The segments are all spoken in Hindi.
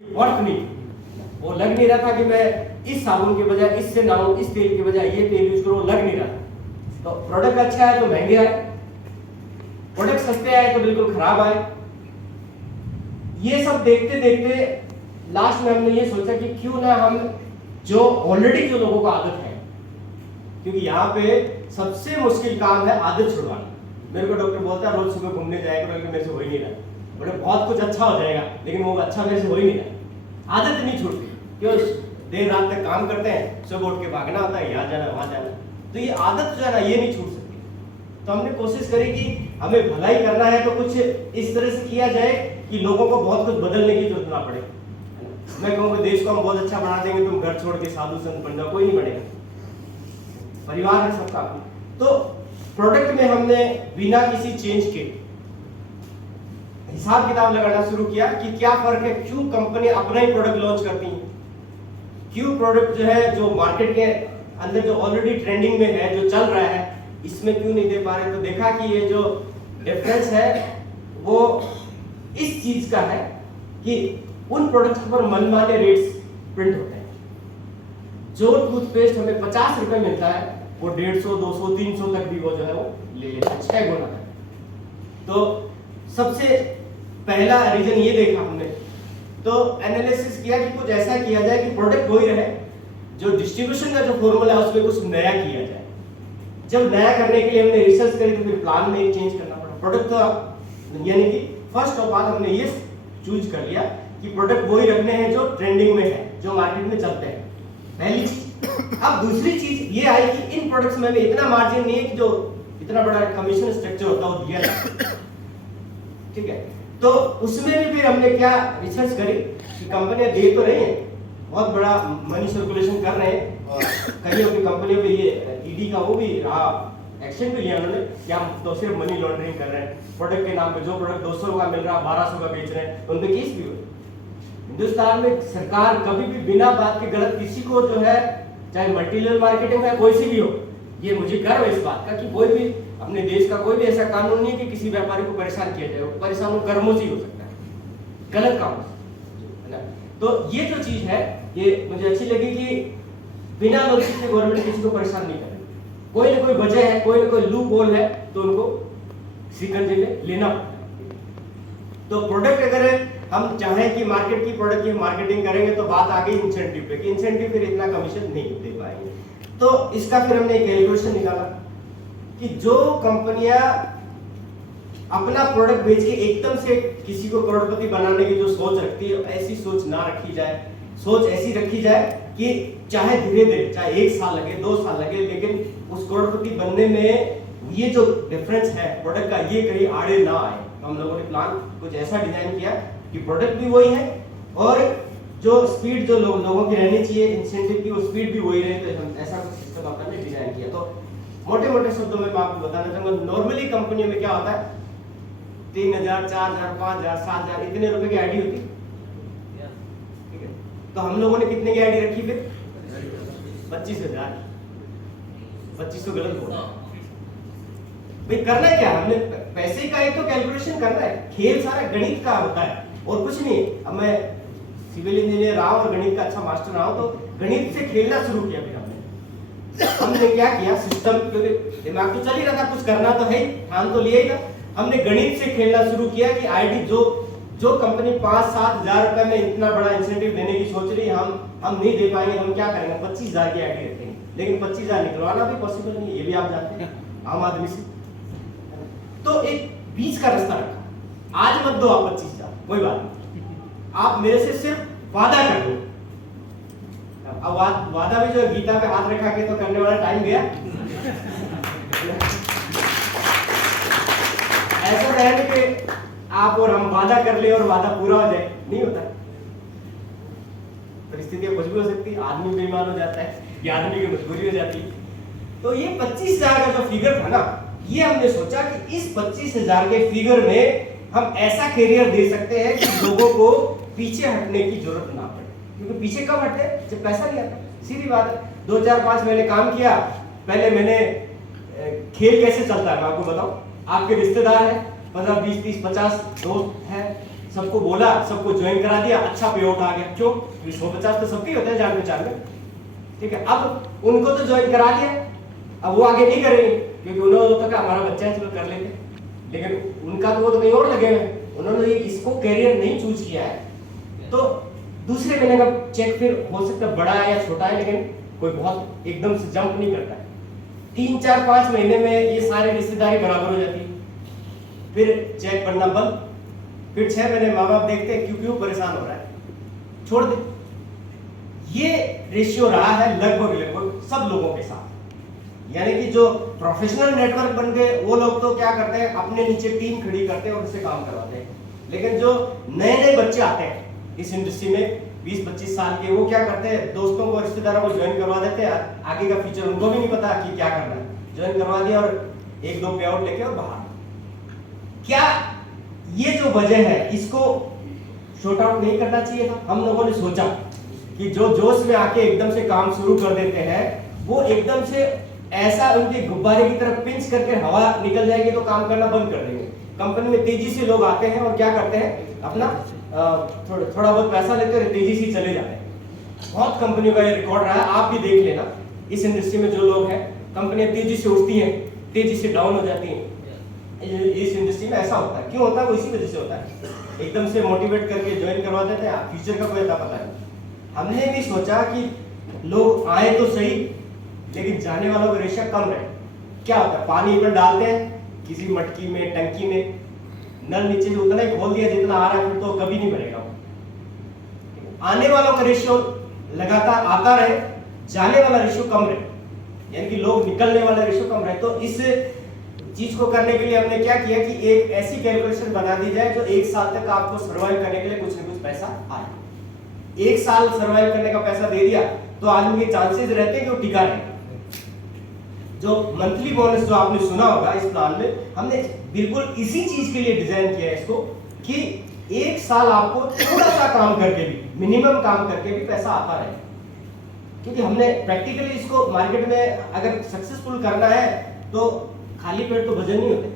वर्थ नहीं, वो लग नहीं रहा था कि मैं इस साबुन के बजाय इससे नहाऊं, इस तेल के बजाय ये तेल यूज करूं, लग नहीं रहा था। तो प्रोडक्ट अच्छा है तो महंगे आए, प्रोडक्ट सस्ते आए तो बिल्कुल खराब आए। ये सब देखते देखते लास्ट में हमने ये सोचा कि क्यों ना हम जो ऑलरेडी जो लोगों को आदत है, क्योंकि यहाँ पे सबसे मुश्किल काम है आदत छुड़वाना। मेरे को डॉक्टर बोलता है रोज सुबह घूमने जाएगा, लेकिन मेरे से हो ही नहीं रहा। बोले बहुत कुछ अच्छा हो जाएगा, लेकिन वो अच्छा मेरे से हो ही नहीं रहा। आदत नहीं छूटती, क्यों देर रात तक काम करते हैं, सुबह उठ के भागना होता है, यहाँ जाना वहां जाना, तो ये आदत जो है ना ये नहीं छूट सकती। तो हमने कोशिश करी कि हमें भलाई करना है तो कुछ इस तरह से किया जाए कि लोगों को बहुत कुछ बदलने की जरूरत ना पड़े। मैं कहूँगा देश को हम बहुत अच्छा बना देंगे, तुम घर छोड़ के साधु संत बन जाओ, कोई नहीं बनेगा, परिवार है सबका। तो प्रोडक्ट में हमने बिना किसी चेंज के हिसाब किताब लगाना शुरू किया कि क्या फर्क है, क्यों कंपनी अपना ही प्रोडक्ट लॉन्च करती है, क्यों प्रोडक्ट जो है जो मार्केट के अंदर जो ऑलरेडी ट्रेंडिंग में है, जो चल रहा है, इसमें क्यों नहीं दे पा रहे। तो देखा कि ये जो डिफरेंस है वो इस चीज का है कि उन प्रोडक्ट्स पर मनमाने रेट्स प्रिंट होते हैं। जो टूथपेस्ट हमें 50 रुपए मिलता है वो 150, 200, 300 तक भी वो जो है वो ले लेते हैं, 6 गुना तक। तो सबसे पहला रीजन ये देखा हमने, तो एनालिसिस किया कि कुछ ऐसा किया जाए कि प्रोडक्ट वही रहे, जो डिस्ट्रीब्यूशन का जो फॉर्मूला है उसमें कुछ नया किया जाए। जब नया करने के लिए हमने रिसर्च करी तो फिर प्लान में चेंज करना पड़ा। प्रोडक्ट तो यानी कि फर्स्ट ऑफ ऑल हमने ये चूज कर लिया कि प्रोडक्ट वही रखने हैं जो ट्रेंडिंग में है, जो मार्केट में चलते हैं, पहली चीज। अब दूसरी चीज ये आई कि इन प्रोडक्ट्स में इतना मार्जिन नहीं है कि जो इतना बड़ा कमीशन स्ट्रक्चर होता है वो दिया जाए, ठीक है। तो उसमें भी फिर हमने क्या रिसर्च करी कि कंपनियां दे तो रही हैं, बहुत बड़ा मनी सर्कुलेशन कर रहे हैं, और कईयों की कंपनियों पे ये ईडी का वो भी रहा, एक्शन भी लिया उन्होंने कि हम तो सिर्फ मनी लॉन्ड्रिंग कर रहे हैं, प्रोडक्ट के नाम पे जो प्रोडक्ट 200 का मिल रहा है 1200 का बेच रहे हैं, उन पे केस भी हुए। हिंदुस्तान में सरकार कभी भी बिना बात के गलत किसी को जो है, चाहे मल्टी लेवल मार्केटिंग है कोई सी भी हो, ये मुझे गर्व है इस बात का कि कोई भी अपने देश का कोई भी ऐसा कानून नहीं है कि किसी व्यापारी को परेशान किया जाए, वो परेशान वो कर्मों से ही हो सकता है, गलत काम है ना। तो ये जो चीज है ये मुझे अच्छी लगी कि बिना लॉजिक के गवर्नमेंट किसी को परेशान नहीं करे, कोई ना कोई वजह है, कोई ना कोई लूप होल है, तो उनको शिकंजे में लेना पड़ता है। तो प्रोडक्ट अगर हम चाहें कि मार्केट की प्रोडक्ट की मार्केटिंग करेंगे तो बात आ गई इंसेंटिव पे कि इंसेंटिव फिर इतना कमीशन नहीं दे पाएंगे। तो इसका फिर हमने एक कैलकुलेशन निकाला कि जो कंपनियां अपना प्रोडक्ट बेच के एकदम से किसी को करोड़पति बनाने की जो सोच रखती है, ऐसी सोच ना रखी जाए। सोच ऐसी रखी जाए कि चाहे धीरे धीरे, चाहे 1 साल लगे 2 साल लगे, लेकिन उस करोड़पति बनने में ये जो डिफरेंस है प्रोडक्ट का ये कहीं आड़े ना आए। तो हम लोगों ने प्लान कुछ ऐसा डिजाइन किया कि प्रोडक्ट भी वही है और जो स्पीड जो लोगों की रहनी चाहिए इंसेंटिव की, वो स्पीड भी वही रहे। तो हम ऐसा कुछ सिस्टम आपने डिजाइन किया। तो मोटे मोटे शब्दों में मैं आपको बताना चाहूंगा, नॉर्मली कंपनियों में क्या होता है, 3000, 4000, 5000, 7000 इतने रुपए की आईडी होती है, ठीक है। तो हम लोगों ने कितने की आईडी रखी फिर 25,000। 2500 गलत बोला भाई, करना है क्या हमने, पैसे का ही तो कैलकुलेशन करना है, खेल सारा गणित का होता है और कुछ नहीं। अब मैं सिविल इंजीनियर रहा और गणित का अच्छा मास्टर रहा, तो गणित से खेलना शुरू किया फिर हमने क्या किया, सिस्टम, क्योंकि दिमाग तो चल ही रहा था, कुछ करना तो है, ध्यान तो लिया ही था। हमने गणित से खेलना शुरू किया कि आईडी जो कंपनी 5-7 हजार रुपए में इतना बड़ा इंसेंटिव देने की सोच रही है, हम नहीं दे पाएंगे, हम क्या करेंगे, 25,000 की आईडी रखेंगे। लेकिन 25,000 निकलवाना भी पॉसिबल नहीं है, ये भी आप जानते हैं आम आदमी से। तो एक बीच का रास्ता रखा, आज मत दो आप 25,000, कोई बात नहीं, आप मेरे से सिर्फ वादा कर दो। अब वादा भी जो गीता पे हाथ रखा के तो करने वाला टाइम गया। ऐसा रहने के आप और हम वादा कर ले और वादा पूरा हो जाए, नहीं होता। परिस्थितियां कुछ भी हो सकती है, आदमी बेईमान हो जाता है, ये आदमी की मजबूरी हो जाती है। तो ये 25,000 का जो फिगर था ना, ये हमने सोचा कि इस 25,000 के फिगर में हम ऐसा करियर दे सकते हैं कि लोगों को पीछे हटने की जरूरत ना पड़े। क्योंकि पीछे कब हटते, जब पैसा नहीं आता, सीधी बात है। 2-4-5 महीने काम किया, पहले मैंने खेल कैसे चलता है मैं आपको बताऊं। आपके रिश्तेदार है, 15, 20, 30, 50 दोस्त है, सबको बोला, सबको ज्वाइन करा दिया, अच्छा पे आउट आ गया। क्यों? 150 तो सबके होते हैं जान पहचान में, ठीक है। अब उनको तो ज्वाइन करा दिया, अब वो आगे नहीं करेंगे क्योंकि उन्होंने तो कहा हमारा बच्चा है चलो कर लेते, लेकिन उनका तो वो तो कहीं और लगे हुए हैं, उन्होंने इसको कैरियर नहीं चूज किया है। तो दूसरे महीने का चेक फिर हो सकता है बड़ा है या छोटा है, लेकिन कोई बहुत एकदम से जंप नहीं करता है। 3 4 5 महीने में ये सारी रिश्तेदारी बराबर हो जाती है, फिर चेक बनना बंद, फिर 6 महीने माँ बाप देखते हैं क्यों परेशान हो रहा है, छोड़ दे। ये रेशियो रहा है लगभग सब लोगों के साथ। यानी कि जो प्रोफेशनल नेटवर्क बन गए वो लोग तो क्या करते हैं, अपने नीचे टीम खड़ी करते हैं और उससे काम करवाते हैं। लेकिन जो नए बच्चे आते हैं इस इंडस्ट्री में 20-25 साल के, वो क्या करते हैं, दोस्तों को रिश्तेदारों को ज्वाइन करवा देते हैं, आगे का फ्यूचर उनको भी नहीं पता कि क्या करना है, ज्वाइन करवा दिया और 1-2 पे आउट लेके और बाहर। क्या ये जो वजह है इसको शॉर्ट आउट नहीं करना चाहिए था? हम लोगों ने सोचा कि जो जोश में आके एकदम से काम शुरू कर देते हैं वो एकदम से ऐसा उनके गुब्बारे की तरफ पिंच करके हवा निकल जाएगी तो काम करना बंद कर देंगे। कंपनी में तेजी से लोग आते हैं और क्या करते हैं, अपना थोड़ा बहुत पैसा लेते हैं, तेजी से चले जाते हैं। बहुत कंपनियों का ये रिकॉर्ड रहा है, आप भी देख लेना। इस इंडस्ट्री में जो लोग हैं, कंपनियां तेजी से उठती हैं, तेजी से डाउन हो जाती हैं। इस इंडस्ट्री में ऐसा होता है, क्यों होता है? वो इसी वजह से होता है, एकदम से मोटिवेट करके ज्वाइन करवा देते हैं, फ्यूचर का कोई अता पता नहीं। हमने भी सोचा कि लोग आए तो सही, लेकिन जाने वालों का रेशियो कम रहे। क्या होता है, पानी पर डालते हैं किसी मटकी में, टंकी में, नल नीचे से उतना ही खोल दिया जितना आ रहा है, फिर तो कभी नहीं भरेगा। आने वालों का रेशियो लगातार आता रहे, जाने वाला रेशियो कम रहे, यानी कि लोग निकलने वाला रेशियो कम रहे। तो इस चीज को करने के लिए हमने क्या किया कि एक ऐसी कैलकुलेशन बना दी जाए जो 1 साल तक आपको सर्वाइव करने के लिए कुछ न कुछ पैसा आए। 1 साल सर्वाइव करने का पैसा दे दिया तो आदमी के चांसेस रहते हैं कि वो टिका रहे। जो मंथली बोनस जो आपने सुना होगा इस प्लान में, हमने बिल्कुल इसी चीज के लिए डिजाइन किया है इसको कि 1 साल आपको थोड़ा सा काम करके भी, मिनिमम काम करके भी पैसा आता रहे। क्योंकि हमने प्रैक्टिकली इसको मार्केट में अगर सक्सेसफुल करना है तो खाली पेट तो भजन नहीं होते।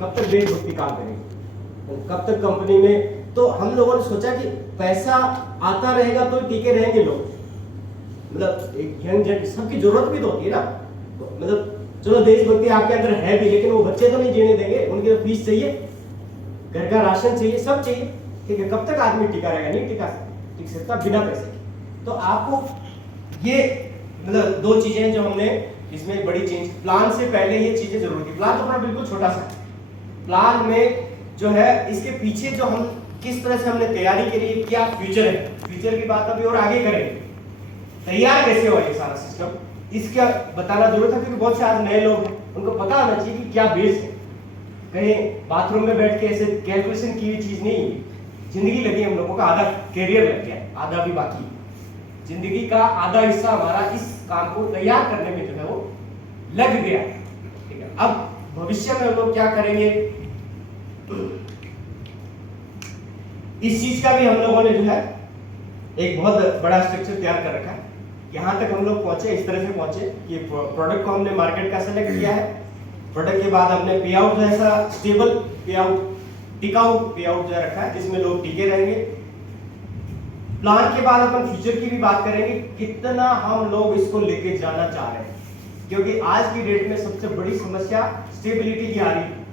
कब तक देशभक्ति काम करेंगे, कब तक कंपनी में? तो हम लोगों ने सोचा कि पैसा आता रहेगा तो टीके रहेंगे लोग। मतलब एक यंग जनरेशन, सबकी जरूरत भी तो होती है ना। मतलब चलो देशभक्ति आपके अंदर है भी, लेकिन वो बच्चे तो नहीं जीने देंगे, उनकी तो फीस चाहिए, घर का राशन चाहिए, सब चाहिए, ठीक है। कब तक आदमी टिका रहेगा? नहीं टिक सकता बिना पैसे के। तो आपको ये मतलब 2 चीजें जो हमने इसमें बड़ी चेंज, प्लान से पहले ये चीजें जरूरी थी। प्लान तो अपना बिल्कुल छोटा सा, प्लान में जो है इसके पीछे जो हम किस तरह से हमने तैयारी के लिए, क्या फ्यूचर है, फ्यूचर की बात अभी और आगे करेंगे, तैयार कैसे हुआ ये सारा सिस्टम, इसका बताना जरूरत है। क्योंकि बहुत से आज नए लोग हैं, उनको पता होना चाहिए कि क्या बेस है। कहीं बाथरूम में बैठ के ऐसे कैलकुलेशन की हुई चीज नहीं है। जिंदगी लगी हम लोगों का, आधा कैरियर लग गया, आधा भी बाकी। जिंदगी का आधा हिस्सा हमारा इस काम को तैयार करने में जो है वो लग गया, ठीक है। अब भविष्य में हम लोग क्या करेंगे, इस चीज का भी हम लोगों ने जो है एक बहुत बड़ा स्ट्रक्चर तैयार कर रखा है। यहाँ तक हम लोग पहुंचे, इस तरह से पहुंचे कि प्रोडक्ट को हमने मार्केट का सेलेक्ट किया है। प्रोडक्ट के बाद हमने पे आउट जैसा स्टेबल पे आउट, टिकाऊ पे आउट जो रखा है जिसमें लोग टिके रहेंगे। प्लान के बाद अपन फ्यूचर की भी बात करेंगे, कितना हम लोग इसको लेके जाना चाह रहे हैं। क्योंकि आज की डेट में सबसे बड़ी समस्या स्टेबिलिटी की आ रही है।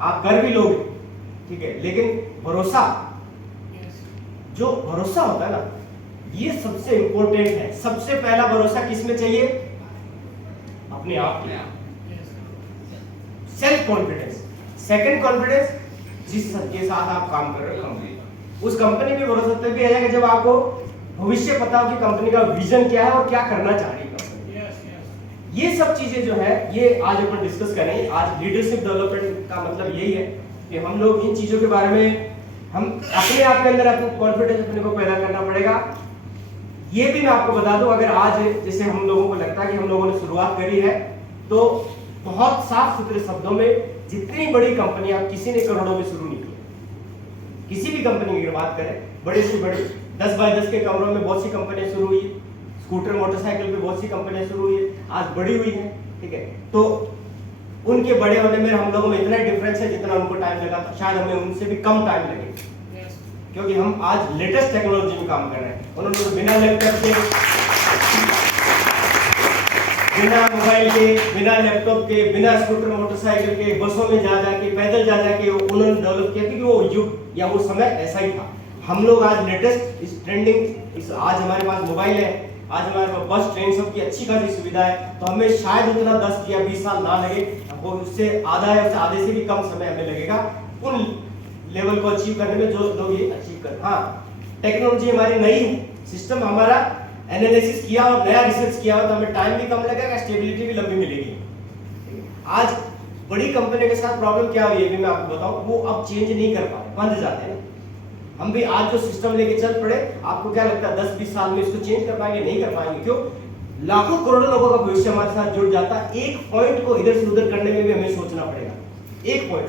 आप कर भी लोगे, ठीक है, लेकिन भरोसा, जो भरोसा होता है ना, ये सबसे इंपॉर्टेंट है। सबसे पहला भरोसा किसमें चाहिए? अपने आप में, सेल्फ कॉन्फिडेंस। सेकंड कॉन्फिडेंस, जिसके साथ आप काम कर रहे हो कंपनी, उस कंपनी पे भरोसा तभी आ जाएगा जब आपको भविष्य पता हो कि कंपनी का विजन क्या है और क्या करना चाह रही है कंपनी। ये सब चीजें जो है ये आज अपन डिस्कस करेंगे। आज लीडरशिप डेवलपमेंट का मतलब यही है कि हम लोग इन चीजों के बारे में, हम अपने आप के अंदर अपना कॉन्फिडेंस अपने को पैदा करना पड़ेगा। ये भी मैं आपको बता दूं, अगर आज जैसे हम लोगों को लगता है कि हम लोगों ने शुरुआत करी है, तो बहुत साफ सुथरे शब्दों में जितनी बड़ी कंपनियां, किसी ने करोड़ों में शुरू नहीं की। किसी भी कंपनी की बात करें, बड़े से बड़े 10 बाय 10 के कमरों में बहुत सी कंपनियां शुरू हुई, स्कूटर मोटरसाइकिल पे बहुत सी कंपनियां शुरू हुई, आज बड़ी हुई है, ठीक है। तो उनके बड़े होने में हम लोगों में इतना डिफरेंस है जितना उनको टाइम लगा था, शायद हमें उनसे भी कम टाइम लगे, क्योंकि हम आज लेटेस्ट टेक्नोलॉजी में काम कर रहे हैं। उन्होंने बिना लैपटॉप के, बिना मोबाइल के, बिना लैपटॉप के, बिना स्कूटर मोटरसाइकिल के, बसों में जा जाके, पैदल जा जाके उन्होंने डेवलप किया, क्योंकि वो युग या वो समय ऐसा ही था। हम लोग आज लेटेस्ट इस ट्रेंडिंग इस आज हमारे पास मोबाइल है, आज हमारे पास बस ट्रेन सबकी अच्छी खासी सुविधा है, तो हमें शायद उतना 10 या 20 साल ना लगे, वो उससे आधा या उससे आधे से भी कम समय हमें लगेगा उन लेवल को अचीव करने में जो लोग ये अचीव कर। हाँ, टेक्नोलॉजी हमारी नई है, सिस्टम हमारा एनालिसिस किया और नया रिसर्च किया तो हमें टाइम भी कम लगेगा, स्टेबिलिटी भी लंबी मिलेगी। आज बड़ी कंपनी के साथ प्रॉब्लम क्या हुई है कि मैं आपको बताऊं, वो अब चेंज नहीं कर पा रहे, बंद जाते हैं। हम भी आज जो सिस्टम लेके चल पड़े, आपको क्या लगता है 10-20 साल में इसको चेंज कर पाएंगे? नहीं कर पाएंगे। क्यों? लाखों करोड़ों लोगों का भविष्य हमारे साथ जुड़ जाता है। एक पॉइंट को इधर से उधर करने में भी हमें सोचना पड़ेगा। एक पॉइंट,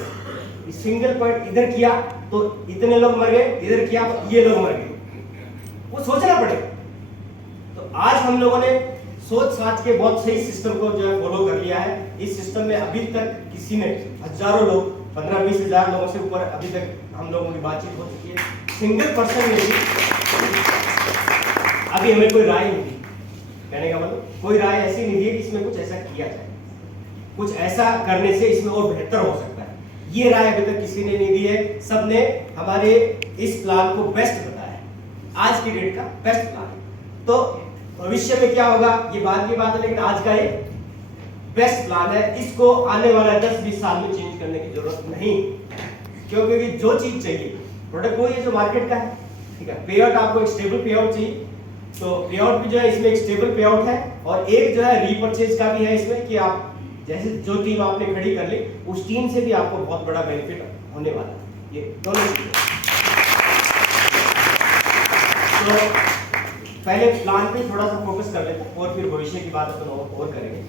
सिंगल पॉइंट इधर किया तो इतने लोग मर गए, इधर किया तो ये लोग मर गए, वो सोचना पड़ेगा। तो आज हम लोगों ने सोच साच के बहुत सही सिस्टम को जो है फॉलो कर लिया है। इस सिस्टम में अभी तक किसी ने, हजारों लोग, 15-20 हजार लोगों से ऊपर अभी तक हम लोगों की बातचीत हो चुकी है। सिंगल पर्सन में भी अभी हमें कोई राय नहीं दी, कहने का मतलब कोई राय ऐसी नहीं दी कि इसमें कुछ ऐसा किया जाए, कुछ ऐसा करने से इसमें और बेहतर हो सकता है, ये राय अभी तक किसी ने नहीं दी है। सबने हमारे इस प्लान को बेस्ट बताया है, आज की डेट का बेस्ट प्लान है। तो भविष्य में क्या होगा ये बाद की बात है, लेकिन आज का ये बेस्ट प्लान है। इसको आने वाला 10-20 साल में चेंज करने की जरूरत नहीं, क्योंकि जो चीज चाहिए प्रोडक्ट वही है जो मार्केट का है, ठीक है। पे आउट आपको एक स्टेबल पे आउट चाहिए, तो पे आउट भी जो है इसमें एक स्टेबल पे आउट है, और एक जो है रीपरचेज का भी है इसमें, कि आप जैसे जो टीम आपने खड़ी कर ली उस टीम से भी आपको बहुत बड़ा बेनिफिट होने वाला है। ये दोनों चीजें, तो पहले प्लान पे थोड़ा सा फोकस कर लेते हैं और फिर भविष्य की बात अपन और करेंगे।